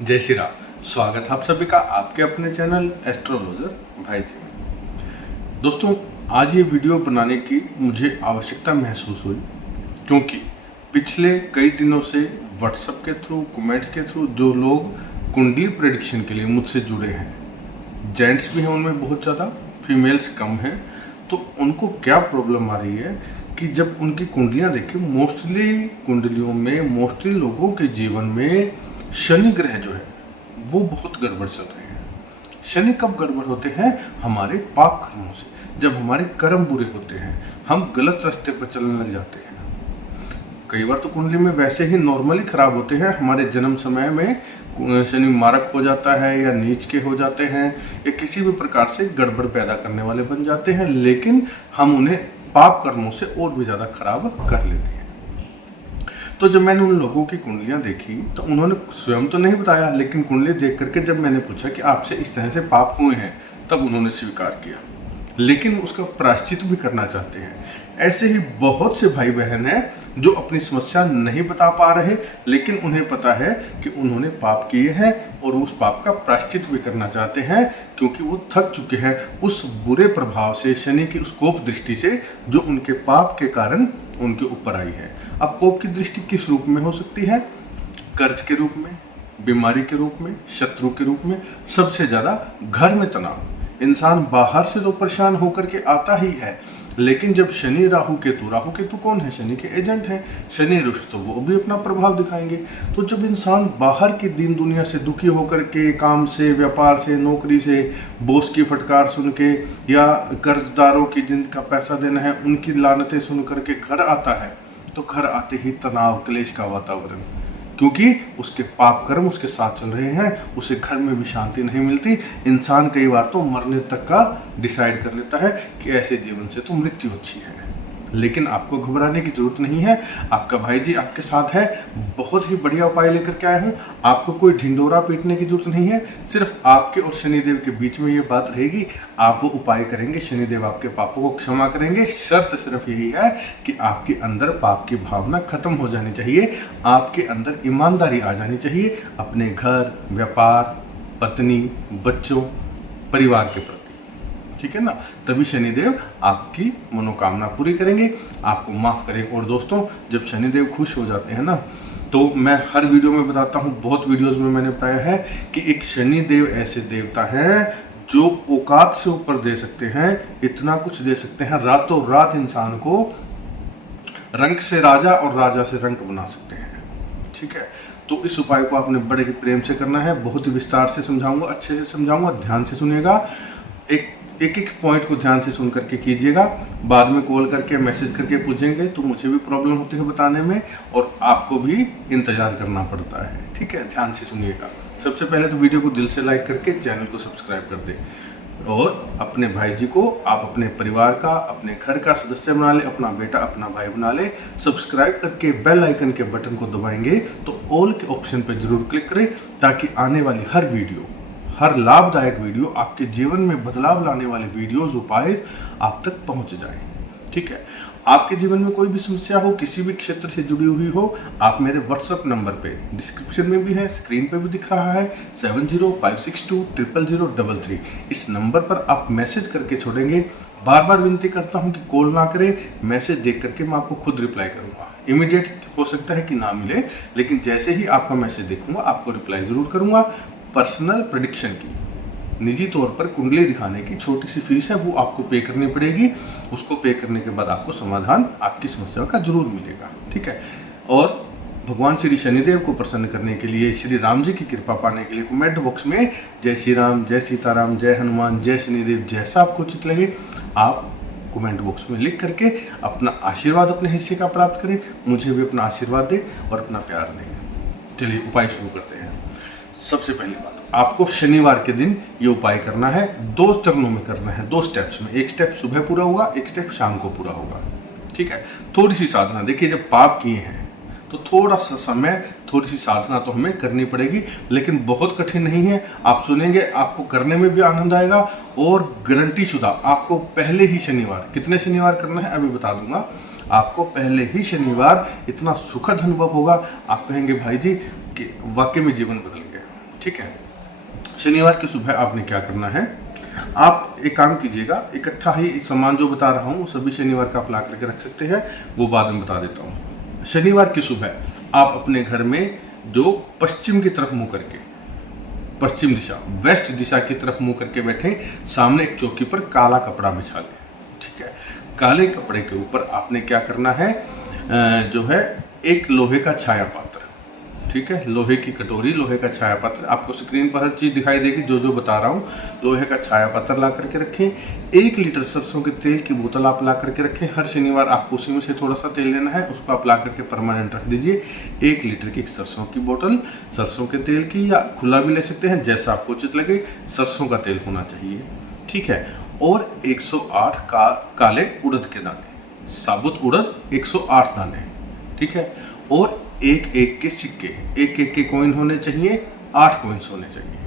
जय श्री राम। स्वागत है आप सभी का आपके अपने चैनल एस्ट्रोलॉजर भाई जी में। दोस्तों, आज ये वीडियो बनाने की मुझे आवश्यकता महसूस हुई क्योंकि पिछले कई दिनों से व्हाट्सएप के थ्रू, कमेंट्स के थ्रू जो लोग कुंडली प्रेडिक्शन के लिए मुझसे जुड़े हैं, जेंट्स भी हैं उनमें बहुत ज़्यादा, फीमेल्स कम हैं, तो उनको क्या प्रॉब्लम आ रही है कि जब उनकी कुंडलियाँ देखें, मोस्टली कुंडलियों में, मोस्टली लोगों के जीवन में शनि ग्रह जो है वो बहुत गड़बड़ चल रहे हैं। शनि कब गड़बड़ होते हैं? हमारे पाप कर्मों से। जब हमारे कर्म बुरे होते हैं, हम गलत रास्ते पर चलने लग जाते हैं। कई बार तो कुंडली में वैसे ही नॉर्मली खराब होते हैं, हमारे जन्म समय में शनि मारक हो जाता है या नीच के हो जाते हैं या किसी भी प्रकार से गड़बड़ पैदा करने वाले बन जाते हैं, लेकिन हम उन्हें पाप कर्मों से और भी ज़्यादा खराब कर लेते हैं। तो जब मैंने उन लोगों की कुंडलियां देखी तो उन्होंने स्वयं तो नहीं बताया, लेकिन कुंडली देख करके जब मैंने पूछा कि आपसे इस तरह से पाप हुए हैं, तब उन्होंने स्वीकार किया, लेकिन उसका प्रायश्चित भी करना चाहते हैं। ऐसे ही बहुत से भाई बहन हैं जो अपनी समस्या नहीं बता पा रहे, लेकिन उन्हें पता है कि उन्होंने पाप किए हैं और उस पाप का प्रायश्चित भी करना चाहते हैं क्योंकि वो थक चुके हैं उस बुरे प्रभाव से, शनि की उस कोप दृष्टि से जो उनके पाप के कारण उनके ऊपर आई है। अब कोप की दृष्टि किस रूप में हो सकती है? कर्ज के रूप में, बीमारी के रूप में, शत्रु के रूप में, सबसे ज़्यादा घर में तनाव। इंसान बाहर से तो परेशान होकर के आता ही है, लेकिन जब शनि राहु केतु कौन है? शनि के एजेंट हैं। शनि रुष्ट, तो वो भी अपना प्रभाव दिखाएंगे। तो जब इंसान बाहर की दीन दुनिया से दुखी होकर के, काम से, व्यापार से, नौकरी से, बॉस की फटकार सुन के या कर्जदारों की जिनका पैसा देना है उनकी लानतें सुन करके घर आता है, तो घर आते ही तनाव, क्लेश का वातावरण, क्योंकि उसके पाप कर्म उसके साथ चल रहे हैं, उसे घर में भी शांति नहीं मिलती। इंसान कई बार तो मरने तक का डिसाइड कर लेता है कि ऐसे जीवन से तो मृत्यु अच्छी है। लेकिन आपको घबराने की जरूरत नहीं है, आपका भाई जी आपके साथ है। बहुत ही बढ़िया उपाय लेकर के आया हूँ। आपको कोई ढिंडोरा पीटने की जरूरत नहीं है, सिर्फ आपके और शनिदेव के बीच में ये बात रहेगी। आप वो उपाय करेंगे, शनिदेव आपके पापों को क्षमा करेंगे। शर्त सिर्फ यही है कि आपके अंदर पाप की भावना खत्म हो जानी चाहिए, आपके अंदर ईमानदारी आ जानी चाहिए अपने घर, व्यापार, पत्नी, बच्चों, परिवार के प्रति। ठीक है ना? तभी शनिदेव आपकी मनोकामना पूरी करेंगे, आपको माफ करेंगे। और दोस्तों, जब शनिदेव खुश हो जाते हैं ना, तो मैं हर वीडियो में बताता हूँ, बहुत वीडियोस में मैंने बताया है कि एक शनिदेव ऐसे देवता हैं जो औकात से ऊपर दे सकते हैं, इतना कुछ दे सकते हैं, रातों रात इंसान को रंक से राजा और राजा से रंक बना सकते हैं। ठीक है? तो इस उपाय को आपने बड़े ही प्रेम से करना है, बहुत ही विस्तार से समझाऊंगा, अच्छे से समझाऊंगा, ध्यान से सुनिएगा। एक पॉइंट को ध्यान से सुन करके कीजिएगा। बाद में कॉल करके, मैसेज करके पूछेंगे तो मुझे भी प्रॉब्लम होती है बताने में, और आपको भी इंतजार करना पड़ता है। ठीक है? ध्यान से सुनिएगा। सबसे पहले तो वीडियो को दिल से लाइक करके चैनल को सब्सक्राइब कर दें, और अपने भाई जी को आप अपने परिवार का, अपने घर का सदस्य बना ले, अपना बेटा, अपना भाई बना ले। सब्सक्राइब करके बेल आइकन के बटन को दबाएंगे तो ऑल के ऑप्शन पर जरूर क्लिक करें, ताकि आने वाली हर वीडियो, हर लाभदायक वीडियो, आपके जीवन में बदलाव लाने वाले वीडियोस, उपाय आप तक पहुंच जाए। ठीक है? आपके जीवन में कोई भी समस्या हो, किसी भी क्षेत्र से जुड़ी हुई हो, आप मेरे व्हाट्सएप नंबर पे, डिस्क्रिप्शन में भी है, स्क्रीन पे भी दिख रहा है, 7056200033, इस नंबर पर आप मैसेज करके छोड़ेंगे। बार बार विनती करता हूं कि कॉल ना करें, मैसेज देख करके मैं आपको खुद रिप्लाई करूंगा। इमीडिएट हो सकता है कि ना मिले, लेकिन जैसे ही आपका मैसेज देखूंगा आपको रिप्लाई जरूर करूंगा। पर्सनल प्रेडिक्शन की, निजी तौर पर कुंडली दिखाने की छोटी सी फीस है, वो आपको पे करनी पड़ेगी। उसको पे करने के बाद आपको समाधान आपकी समस्या का जरूर मिलेगा। ठीक है? और भगवान श्री शनिदेव को प्रसन्न करने के लिए, श्री राम जी की कृपा पाने के लिए कमेंट बॉक्स में जय श्री राम, जय सीताराम, जय हनुमान, जय शनिदेव, जैसा आपको उचित लगे आप कमेंट बॉक्स में लिख करके अपना आशीर्वाद, अपने हिस्से का प्राप्त करें। मुझे भी अपना आशीर्वाद दें और अपना प्यार दें। चलिए उपाय शुरू करते हैं। सबसे पहली बात, आपको शनिवार के दिन ये उपाय करना है। 2 चरणों में करना है, 2 स्टेप्स में। एक स्टेप सुबह पूरा होगा, एक स्टेप शाम को पूरा होगा। ठीक है? थोड़ी सी साधना, देखिए जब पाप किए हैं तो थोड़ा सा समय, थोड़ी सी साधना तो हमें करनी पड़ेगी, लेकिन बहुत कठिन नहीं है। आप सुनेंगे, आपको करने में भी आनंद आएगा, और गारंटी शुदा आपको पहले ही शनिवार, कितने शनिवार करना है अभी बता दूंगा, आपको पहले ही शनिवार इतना सुखद अनुभव होगा, आप कहेंगे भाई जी कि वाकई में जीवन बदल गया। ठीक है। शनिवार की सुबह आपने क्या करना है, आप एक काम कीजिएगा, इकट्ठा ही सामान जो बता रहा हूँ वो सभी शनिवार का आप ला करके रख सकते हैं, वो बाद में बता देता हूँ। शनिवार की सुबह आप अपने घर में जो पश्चिम की तरफ मुंह करके, पश्चिम दिशा वेस्ट दिशा की तरफ मुंह करके बैठे, सामने एक चौकी पर काला कपड़ा बिछा लें, ठीक है। काले कपड़े के ऊपर आपने क्या करना है, जो है एक लोहे का छाया पात्र, ठीक है, लोहे की कटोरी, लोहे का छाया पात्र, आपको स्क्रीन पर हर चीज़ दिखाई देगी जो जो बता रहा हूँ। लोहे का छाया पात्र ला करके रखें। 1 लीटर सरसों के तेल की बोतल आप ला करके रखें। हर शनिवार आपको उसी में से थोड़ा सा तेल लेना है, उसको आप ला करके परमानेंट रख दीजिए। 1 लीटर की सरसों की बोतल, सरसों के तेल की, या खुला भी ले सकते हैं, जैसा आपको उचित लगे, सरसों का तेल होना चाहिए, ठीक है। और 108 काले उड़द के दाने, साबुत उड़द 108 दाने, ठीक है। और एक एक के सिक्के, एक एक के कॉइन होने चाहिए, 8 कॉइन्स होने चाहिए,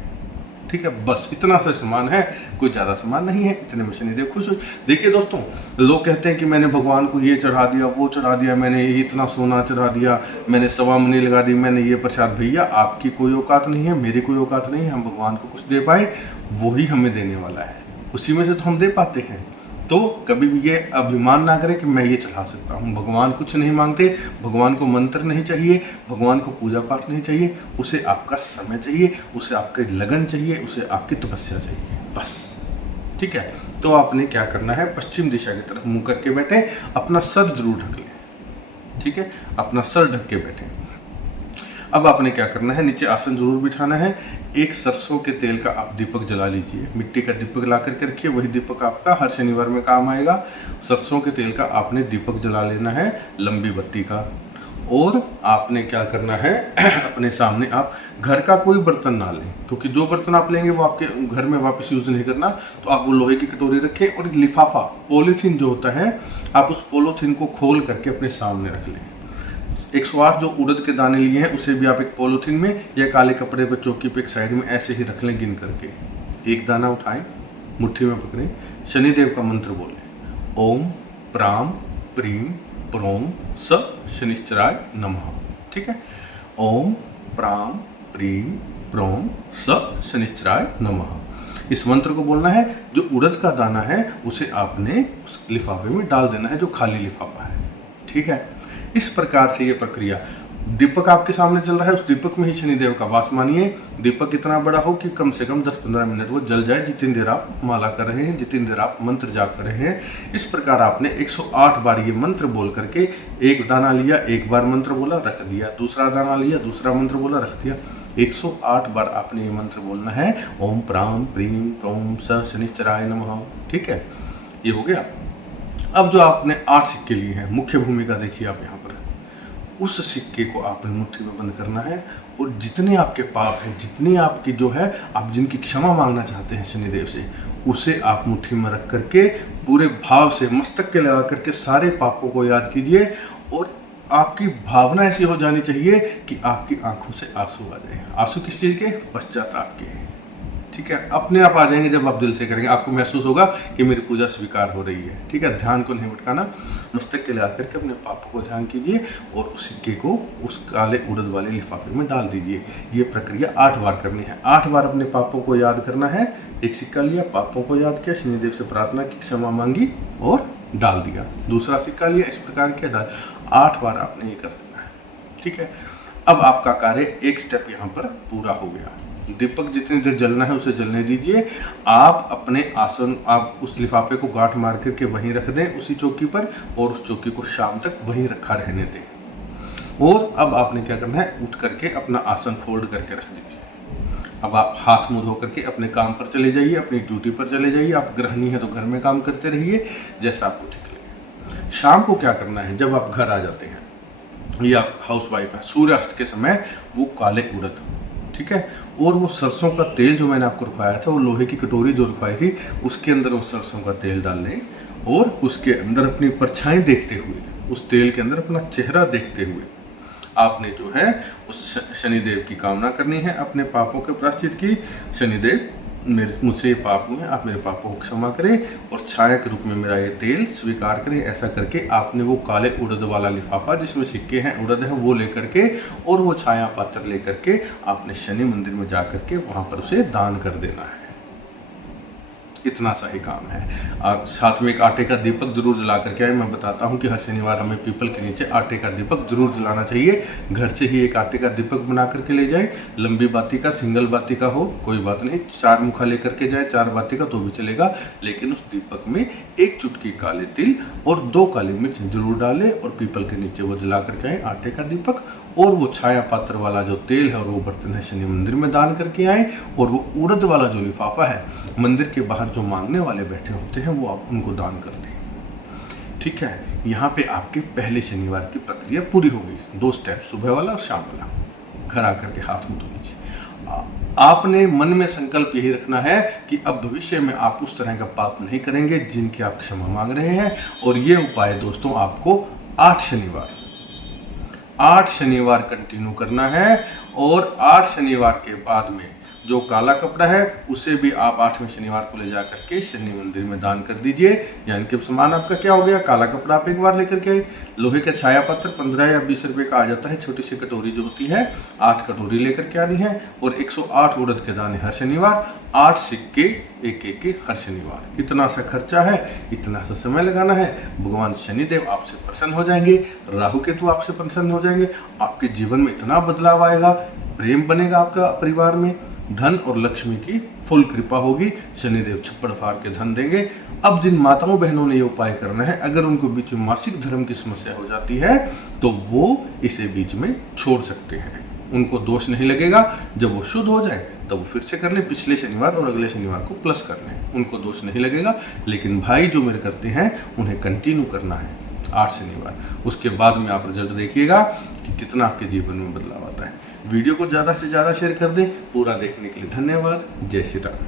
ठीक है। बस इतना सा सामान है, कोई ज़्यादा सामान नहीं है, इतने में शनिदेव खुश हो। देखिए दोस्तों, लोग कहते हैं कि मैंने भगवान को ये चढ़ा दिया, वो चढ़ा दिया, मैंने इतना सोना चढ़ा दिया, मैंने सवा मनी लगा दी, मैंने ये प्रसाद। भैया आपकी कोई औकात नहीं है, मेरी कोई औकात नहीं है, हम भगवान को कुछ दे पाए वही हमें देने वाला है, उसी में से तो हम दे पाते हैं। तो कभी भी ये अभिमान ना करें कि मैं ये चढ़ा सकता हूँ। भगवान कुछ नहीं मांगते, भगवान को मंत्र नहीं चाहिए, भगवान को पूजा पाठ नहीं चाहिए, उसे आपका समय चाहिए, उसे आपकी लगन चाहिए, उसे आपकी तपस्या चाहिए, बस, ठीक है। तो आपने क्या करना है, पश्चिम दिशा की तरफ मुंह करके बैठे, अपना सर जरूर ढक लें, ठीक है, अपना सर ढक के बैठे। अब आपने क्या करना है, नीचे आसन जरूर बिठाना है। एक सरसों के तेल का आप दीपक जला लीजिए, मिट्टी का दीपक ला करके रखिए, वही दीपक आपका हर शनिवार में काम आएगा। सरसों के तेल का आपने दीपक जला लेना है, लंबी बत्ती का। और आपने क्या करना है, अपने सामने आप घर का कोई बर्तन ना लें, क्योंकि जो बर्तन आप लेंगे वो आपके घर में वापस यूज नहीं करना, तो आप वो लोहे की कटोरी रखें। और लिफाफा, पॉलीथीन जो होता है, आप उस पॉलीथीन को खोल करके अपने सामने रख लें। 108 जो उड़द के दाने लिए हैं उसे भी आप एक पॉलीथीन में या काले कपड़े पर चौकी पे एक साइड में ऐसे ही रख लें, गिन करके। एक दाना उठाएं, मुट्ठी में पकड़ें, शनिदेव का मंत्र बोलें, ओम प्राम प्रीम प्रोम स शनिश्चराय नमः, ठीक है। ओम प्राम प्रीम प्रोम स शनिश्चराय नमः। इस मंत्र को बोलना है। जो उड़द का दाना है उसे आपने उस लिफाफे में डाल देना है, जो खाली लिफाफा है, ठीक है। इस प्रकार से ये प्रक्रिया, दीपक आपके सामने चल रहा है, उस दीपक में ही शनिदेव का वास मानिए। दीपक इतना बड़ा हो कि कम से कम 10-15 मिनट वो जल जाए, जितनी देर आप माला कर रहे हैं, जितनी देर आप मंत्र जाप कर रहे हैं। इस प्रकार आपने 108 बार ये मंत्र बोल करके, एक दाना लिया, एक बार मंत्र बोला, रख दिया, दूसरा दाना लिया, दूसरा मंत्र बोला, रख दिया। 108 बार आपने ये मंत्र बोलना है, ओम प्राम प्रीम प्रोम स शनिश्चराय नमः, ठीक है। ये हो गया। अब जो आपने 8 सिक्के लिए हैं, मुख्य भूमिका देखिए आप यहाँ पर, उस सिक्के को आपने मुट्ठी में बंद करना है। और जितने आपके पाप हैं, जितनी आपकी जो है, आप जिनकी क्षमा मांगना चाहते हैं शनिदेव से, उसे आप मुट्ठी में रख करके पूरे भाव से मस्तक के लगा करके सारे पापों को याद कीजिए। और आपकी भावना ऐसी हो जानी चाहिए कि आपकी आंखों से आंसू आ जाए। आंसू किस चीज़ के? पश्चाताप के, ठीक है। अपने आप आ जाएंगे जब आप दिल से करेंगे, आपको महसूस होगा कि मेरी पूजा स्वीकार हो रही है, ठीक है। ध्यान को नहीं भटकाना, मस्तक के लगा करके अपने पापों को ध्यान कीजिए और उस सिक्के को उस काले उड़द वाले लिफाफे में डाल दीजिए। ये प्रक्रिया 8 बार करनी है। 8 बार अपने पापों को याद करना है। एक सिक्का लिया, पापों को याद किया, शनिदेव से प्रार्थना की, क्षमा मांगी और डाल दिया। दूसरा सिक्का लिया, इस प्रकार किया, डाल। 8 बार आपने ये कर देना है, ठीक है। अब आपका कार्य एक स्टेप यहाँ पर पूरा हो गया। दीपक जितनी देर जलना है उसे जलने दीजिए। आप अपने आसन, आप उस लिफाफे को गांठ मार करके वहीं रख दें उसी चौकी पर, और उस चौकी को शाम तक वहीं रखा रहने दें। और अब आपने क्या करना है, उठ करके अपना आसन फोल्ड करके रख दीजिए। अब आप हाथ मुंह धो करके अपने काम पर चले जाइए, अपनी ड्यूटी पर चले जाइए। आप गृहिणी है तो घर में काम करते रहिए जैसा आपको ठीक लगे। शाम को क्या करना है, जब आप घर आ जाते हैं या आप हाउस वाइफ है, सूर्यास्त के समय वो काले उड़द, ठीक है, और वो सरसों का तेल जो मैंने आपको रखवाया था, वो लोहे की कटोरी जो रखवाई थी, उसके अंदर वो सरसों का तेल डाल लें और उसके अंदर अपनी परछाई देखते हुए, उस तेल के अंदर अपना चेहरा देखते हुए आपने जो है उस शनिदेव की कामना करनी है, अपने पापों के प्रायश्चित की। शनिदेव मेरे मुझसे ये पाप हुए हैं, आप मेरे पापों को क्षमा करें और छाया के रूप में मेरा ये तेल स्वीकार करें। ऐसा करके आपने वो काले उड़द वाला लिफाफा जिसमें सिक्के हैं, उड़द है, वो लेकर के और वो छाया पात्र लेकर के आपने शनि मंदिर में जा करके वहाँ पर उसे दान कर देना है। इतना सा ही काम है। साथ में एक आटे का दीपक जरूर जला करके आए। मैं बताता हूँ कि हर शनिवार हमें पीपल के नीचे आटे का दीपक जरूर जलाना चाहिए। घर से ही एक आटे का दीपक बना करके ले जाए, लंबी बाती का, सिंगल बाती का हो कोई बात नहीं, 4 मुखा लेकर के जाए, 4 बाती का तो भी चलेगा, लेकिन उस दीपक में 1 चुटकी काले तिल और 2 काली मिर्च जरूर डाले और पीपल के नीचे वो जला करके आए आटे का दीपक। और वो छाया पात्र वाला जो तेल है और वो बर्तन है शनि मंदिर में दान करके आए। और वो उड़द वाला जो लिफाफा है, मंदिर के बाहर जो मांगने वाले बैठे होते हैं वो आप उनको दान कर दें। ठीक है, यहाँ पे आपके पहले शनिवार की प्रक्रिया पूरी हो गई। 2 स्टेप, सुबह वाला और शाम वाला। घर आकर के हाथ मुंह धो लीजिए। आपने मन में संकल्प यही रखना है कि अब भविष्य में आप उस तरह का पाप नहीं करेंगे जिनकी आप क्षमा मांग रहे हैं। और ये उपाय दोस्तों आपको 8 शनिवार कंटिन्यू करना है। और 8 शनिवार के बाद में जो काला कपड़ा है उसे भी आप 8वें शनिवार को ले जा करके शनि मंदिर में दान कर दीजिए। यानी कि सामान आपका क्या हो गया, काला कपड़ा आप एक बार लेकर के आए, लोहे का छाया पत्र 15 या 20 रुपए का आ जाता है, छोटी सी कटोरी जो होती है, 8 कटोरी लेकर के आनी है। और 108 उड़द के दाने हर शनिवार, 8 सिक्के एक के हर शनिवार। इतना सा खर्चा है, इतना सा समय लगाना है। भगवान शनिदेव आपसे प्रसन्न हो जाएंगे, राहु केतु आपसे प्रसन्न हो जाएंगे, आपके जीवन में इतना बदलाव आएगा, प्रेम बनेगा आपका परिवार में, धन और लक्ष्मी की फुल कृपा होगी, शनिदेव छप्पड़ फाड़ के धन देंगे। अब जिन माताओं बहनों ने ये उपाय करना है, अगर उनको बीच में मासिक धर्म की समस्या हो जाती है तो वो इसे बीच में छोड़ सकते हैं, उनको दोष नहीं लगेगा। जब वो शुद्ध हो जाए तब वो फिर से कर ले, पिछले शनिवार और अगले शनिवार को प्लस कर लें, उनको दोष नहीं लगेगा। लेकिन भाई जो मेरे करते हैं उन्हें कंटिन्यू करना है 8 शनिवार। उसके बाद में आप रिजल्ट देखिएगा कि कितना आपके जीवन में बदलाव आता है। वीडियो को ज़्यादा से ज़्यादा शेयर कर दें। पूरा देखने के लिए धन्यवाद। जय श्री राम।